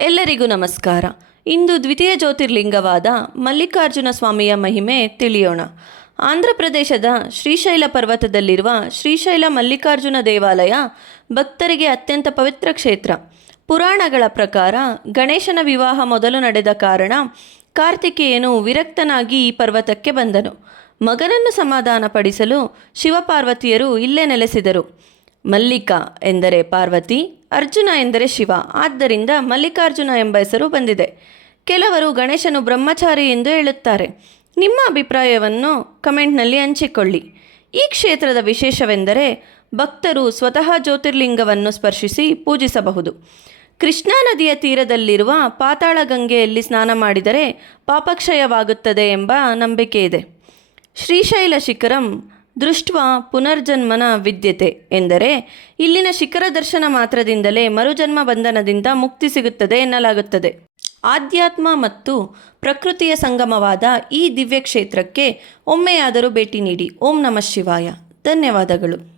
ಎಲ್ಲರಿಗೂ ನಮಸ್ಕಾರ. ಇಂದು ದ್ವಿತೀಯ ಜ್ಯೋತಿರ್ಲಿಂಗವಾದ ಮಲ್ಲಿಕಾರ್ಜುನ ಸ್ವಾಮಿಯ ಮಹಿಮೆ ತಿಳಿಯೋಣ. ಆಂಧ್ರ ಪ್ರದೇಶದ ಶ್ರೀಶೈಲ ಪರ್ವತದಲ್ಲಿರುವ ಶ್ರೀಶೈಲ ಮಲ್ಲಿಕಾರ್ಜುನ ದೇವಾಲಯ ಭಕ್ತರಿಗೆ ಅತ್ಯಂತ ಪವಿತ್ರ ಕ್ಷೇತ್ರ. ಪುರಾಣಗಳ ಪ್ರಕಾರ ಗಣೇಶನ ವಿವಾಹ ಮೊದಲು ನಡೆದ ಕಾರಣ ಕಾರ್ತಿಕೇಯನು ವಿರಕ್ತನಾಗಿ ಈ ಪರ್ವತಕ್ಕೆ ಬಂದನು. ಮಗನನ್ನು ಸಮಾಧಾನಪಡಿಸಲು ಶಿವಪಾರ್ವತಿಯರು ಇಲ್ಲೇ ನೆಲೆಸಿದರು. ಮಲ್ಲಿಕಾ ಎಂದರೆ ಪಾರ್ವತಿ, ಅರ್ಜುನ ಎಂದರೆ ಶಿವ. ಆದ್ದರಿಂದ ಮಲ್ಲಿಕಾರ್ಜುನ ಎಂಬ ಹೆಸರು ಬಂದಿದೆ. ಕೆಲವರು ಗಣೇಶನು ಬ್ರಹ್ಮಚಾರಿ ಎಂದು ಹೇಳುತ್ತಾರೆ. ನಿಮ್ಮ ಅಭಿಪ್ರಾಯವನ್ನು ಕಮೆಂಟ್ನಲ್ಲಿ ಹಂಚಿಕೊಳ್ಳಿ. ಈ ಕ್ಷೇತ್ರದ ವಿಶೇಷವೆಂದರೆ ಭಕ್ತರು ಸ್ವತಃ ಜ್ಯೋತಿರ್ಲಿಂಗವನ್ನು ಸ್ಪರ್ಶಿಸಿ ಪೂಜಿಸಬಹುದು. ಕೃಷ್ಣಾ ನದಿಯ ತೀರದಲ್ಲಿರುವ ಪಾತಾಳ ಗಂಗೆಯಲ್ಲಿ ಸ್ನಾನ ಮಾಡಿದರೆ ಪಾಪಕ್ಷಯವಾಗುತ್ತದೆ ಎಂಬ ನಂಬಿಕೆ ಇದೆ. ಶ್ರೀಶೈಲ ಶಿಖರಂ ದೃಷ್ಟ್ವಾ ಪುನರ್ಜನ್ಮನ ವಿದ್ಯತೆ ಎಂದರೆ ಇಲ್ಲಿನ ಶಿಖರ ದರ್ಶನ ಮಾತ್ರದಿಂದಲೇ ಮರುಜನ್ಮ ಬಂಧನದಿಂದ ಮುಕ್ತಿ ಸಿಗುತ್ತದೆ ಎನ್ನಲಾಗುತ್ತದೆ. ಆಧ್ಯಾತ್ಮ ಮತ್ತು ಪ್ರಕೃತಿಯ ಸಂಗಮವಾದ ಈ ದಿವ್ಯ ಕ್ಷೇತ್ರಕ್ಕೆ ಒಮ್ಮೆಯಾದರೂ ಭೇಟಿ ನೀಡಿ. ಓಂ ನಮಃ ಶಿವಾಯ. ಧನ್ಯವಾದಗಳು.